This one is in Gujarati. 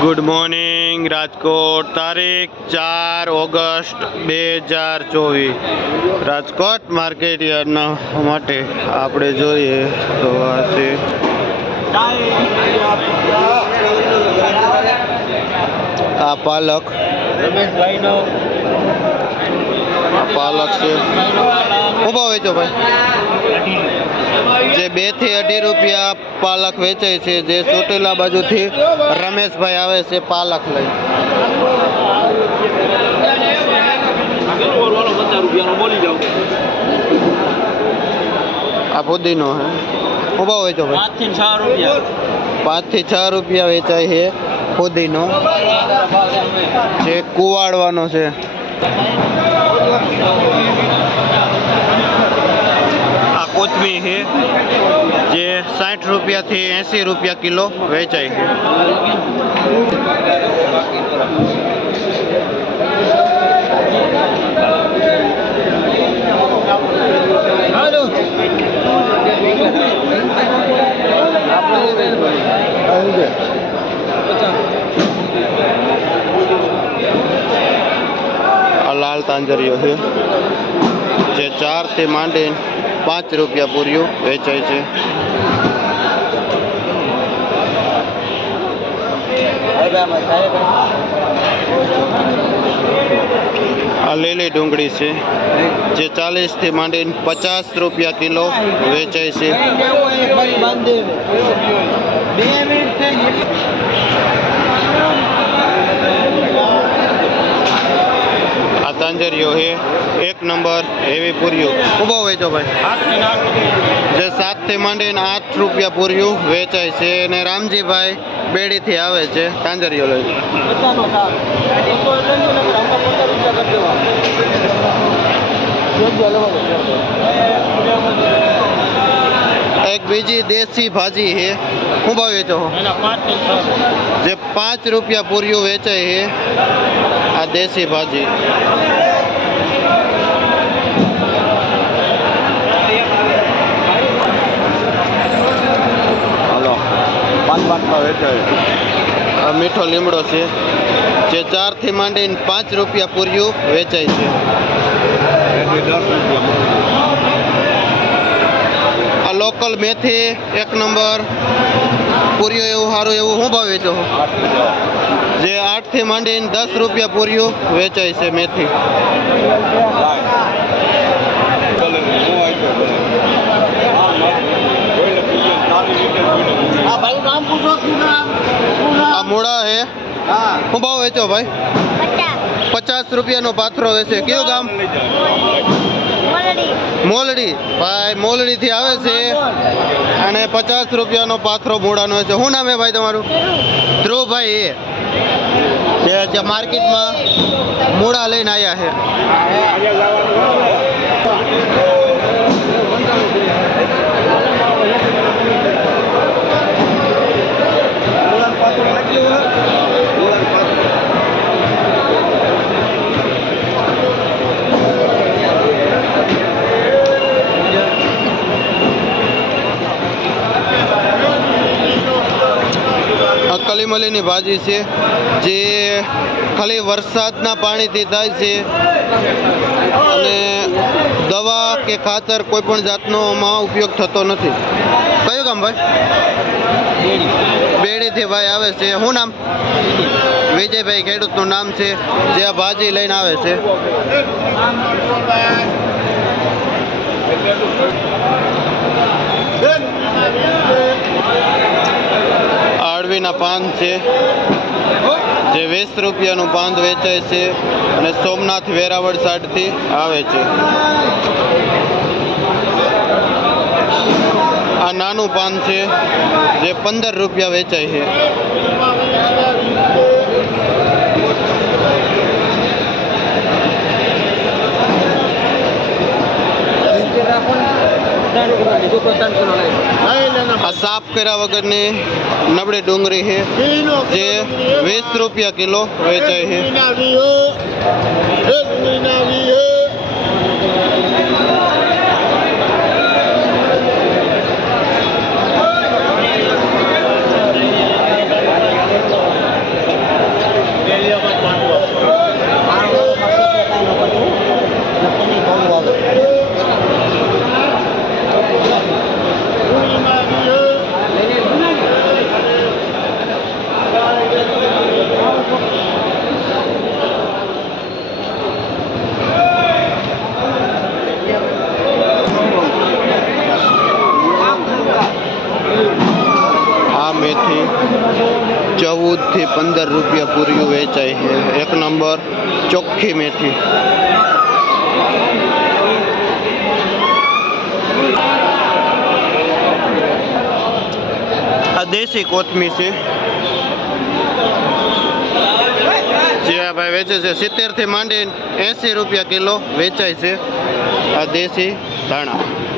Good morning Rajkot. તારીખ ચાર ઓગસ્ટ બે હજાર ચોવીસ. રાજકોટ માર્કેટ યાર્ડના માટે આપણે જોઈએ તો આ છે. આ પાલક. આ પાલક છે. ભાવ વેચો ભાઈ. જે બેથી અઢી રૂપિયા પાલક વેચાય છે, જે ચોટીલા બાજુથી રમેશભાઈ આવે છે પાલક લઈ. આ પુદીનો હે. ભાવ વેચો ભાઈ. પાંચથી છ રૂપિયા વેચાય છે પુદીનો જે કુવાડવાનો છે. આ કોથમી છે, જે સાઠ રૂપિયાથી એંસી રૂપિયા કિલો વેચાય છે. આ લાલ તાંજરીઓ છે, જે ચારથી માંડી પાંચ રૂપિયા પૂરીઓ વેચાય છે. આ લીલી ડુંગળી છે, જે ચાલીસથી માંડીને પચાસ રૂપિયા કિલો વેચાય છે. આ તાંજરીઓ છે એક નંબર એવી પૂર્યું ઊભો વેચો ભાઈ? જે સાતથી માંડીને આઠ રૂપિયા પૂર્યું વેચાય છે અને રામજીભાઈ બેડીથી આવે છે તાંજરીઓ લઈ એક બીજી દેશી ભાજી છે. શું ભાવ વેચો છો? જે પાંચ રૂપિયા પૂર્યું વેચાય છે આ દેશી ભાજી. હાલો. પાંચ પાંચમાં વેચાય. આ મીઠો લીમડો છે જે ચારથી માંડીને પાંચ રૂપિયા પૂર્યું વેચાય છે એથી દસ રૂપિયા આ લોકલ મેથી એક નંબર. પૂરીઓ એવું સારું એવું શું ભાવ વેચો જે આઠથી માંડીને દસ રૂપિયા પૂરીઓ વેચાય છે મેથી. આ મૂળા હે. શું ભાવ વેચો ભાઈ? પચાસ રૂપિયાનો પાથરો વેચે. કયું ગામ. મોલડી. ભાઈ મોલડી થી આવે છે. અને પચાસ રૂપિયાનો પાથરો મૂળાનો છે. શું નામ ભાઈ તમારું? ધ્રુવભાઈ એ. જે માર્કેટમાં મૂળા લઈને આવ્યા છે આ કલીમલીની ભાજી છે, જે ખાલી વરસાદના પાણીથી થાય છે. અને દવા કે ખાતર કોઈ પણ જાતનો આમાં ઉપયોગ થતો નથી. કયું કામ ભાઈ? બેડીથી ભાઈ આવે છે. શું નામ? વિજયભાઈ ખેડૂતનું નામ છે, જે આ ભાજી લઈને આવે છે. છે, જે વીસ રૂપિયાનું પાંદ વેચાય છે અને સોમનાથ વેરાવળ સાઈડથી આવે છે. આ નાનું પાન છે, જે પંદર રૂપિયા વેચાય છે. સાફ કર્યા વગરની નબળી ડુંગળી છે જે વીસ રૂપિયા કિલો વેચાય છે. મેથી ચૌદથી પંદર રૂપિયા પૂર્યું વેચાય છે એક નંબર ચોખ્ખી મેથી આ દેશી કોથમી છે જે આ ભાઈ વેચે છે સિત્તેરથી માંડી એંસી રૂપિયા કિલો વેચાય છે આ દેશી ધાણા